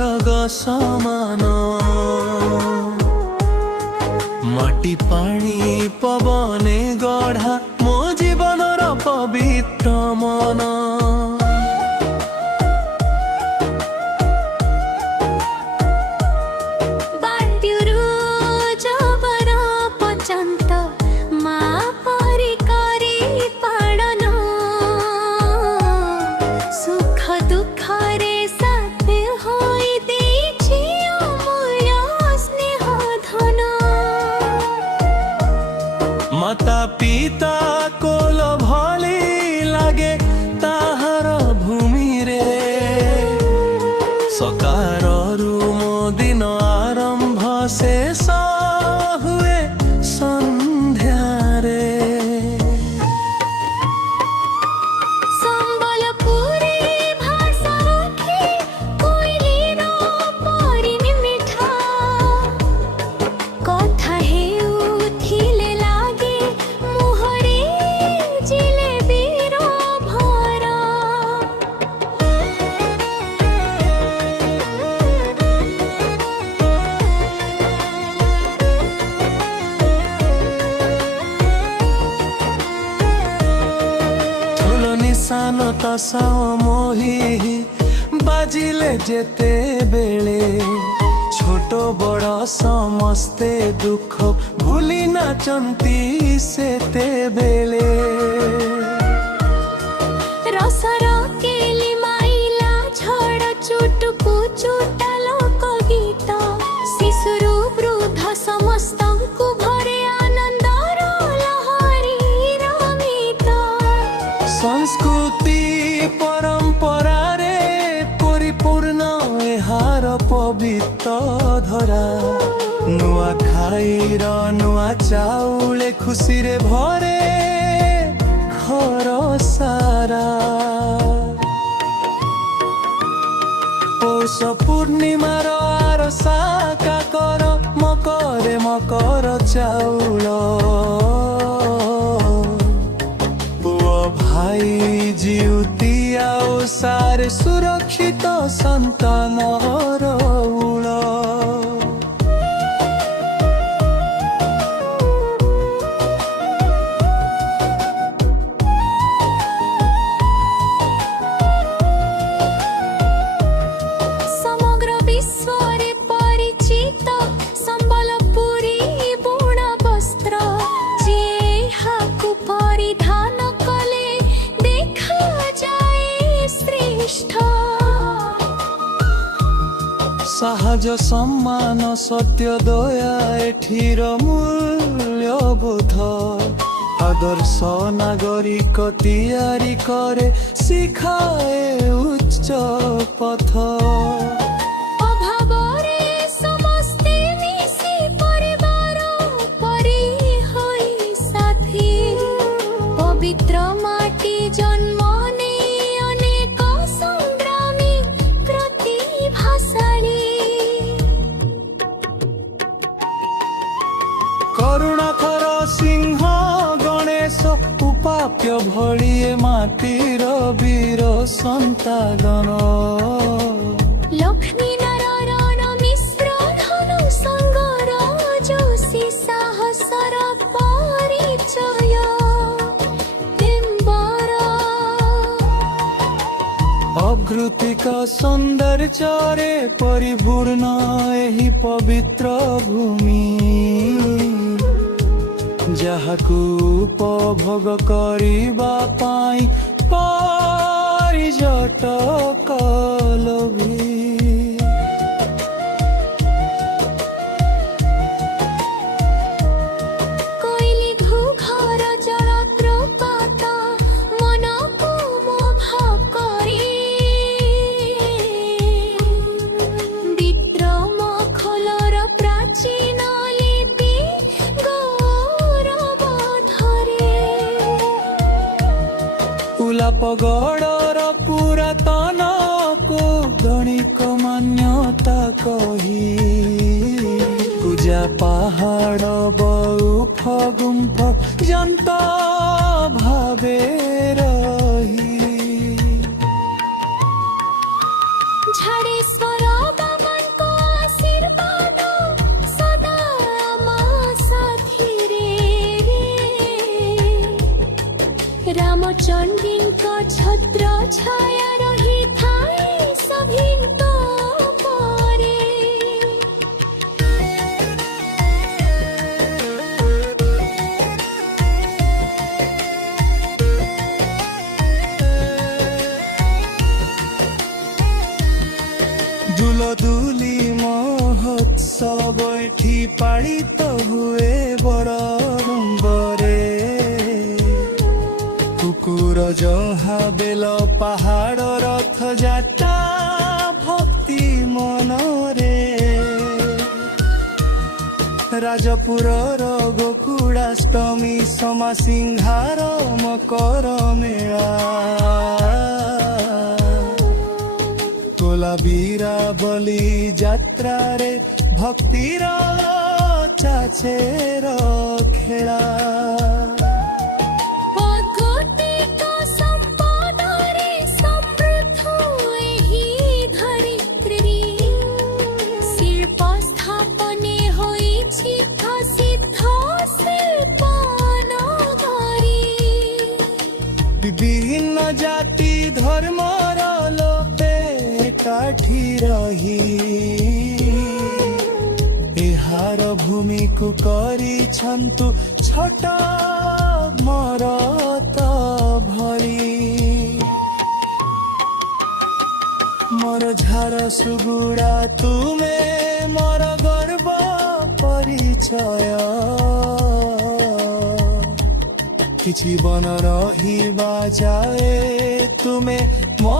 स्वर्ग समान माटी पानी पवने गढ़ा मो जीवनर पवित्र मन माता पिता कोल भली लागे ताहार भूमि रे सकार मो दिन आरंभ शेष हुए संध्या रे तसा मोही बाजिले जेते बेले छोट बड़ समस्ते दुख भूली नाचंती सेते बेले रसर केली माइला झड़ चुटकु चुटा लोक गीत शिशुरु वृद्ध समस्तंकु भरे आनंदर लहरी रमित संस्कृति परंपरा रे परिपूर्ण एहार पवित्र धरा नुआ खाईर नुआ चाउले खुशी रे भरे घर सारा पौष पूर्णिमार आरसा काकर मकरे मकर चाउल भाई जिउतिया सारे सुरक्षित संतानर उल समग्र विश्व रे परिचित संबलपुरी बुण वस्त्र जेहाकु परिधान सहज सम्मान सत्य दया एठीर मूल्यबोध आदर्श नागरिक तैयारी करे शिखाए उच्च पथ पवित्र माटी जन्म करुणाकर सिंह गणेश उपाप्य भलिए माटीर वीर संतान लक्ष्मी नारायण मिश्र धनु संगर जोशी साहसर परिचय अकृतिक सौंदर्य परिपूर्ण एही पवित्र भूमि जहाकू उपभोग करिबा पाई पर्यटक लोभी पगड़र पुरातन कौगणिक मान्यता कही पूजा पहाड़ बौफ गुम्फ जनता भावे रही झड़ेश्वर छाया रही थाए सभिंतो परे দুলদুলি মহোৎসব এঠি পালিত হুয়ে বড়ম্বরে কুকুর জহা বেল পাহাড় রথ যাত্রা ভক্তি মনরে রাজপুরর গোকুড়াষ্টমী সমা সিংহার মকর মেলা কোলাবীরা বলি যাত্রারে ভক্তির চাচের খেলা অগতিক সম্পদরে সমৃদ্ধ ଏହି ଧରିତ୍ରୀ ଶିଳ୍ପ ସ୍ଥାପନେ ହୋଇଛି ପ୍ରସିଦ୍ଧ ଶିଳ୍ପନ ଧରି বিভিন্ন জাতি ধর্মর লোকে কাঠি রহি এହାର ভূমিକୁ କରିଛନ୍ତୁ ଛୋଟ ମରତ ଭଳି ମୋର ଝାରସୁଗୁଡ଼ା ତୁମେ ମୋର ଗର୍ବ ପରିଚୟ କିଛି ବନ ରହିବା ଯାଏ ତୁମେ ମୋ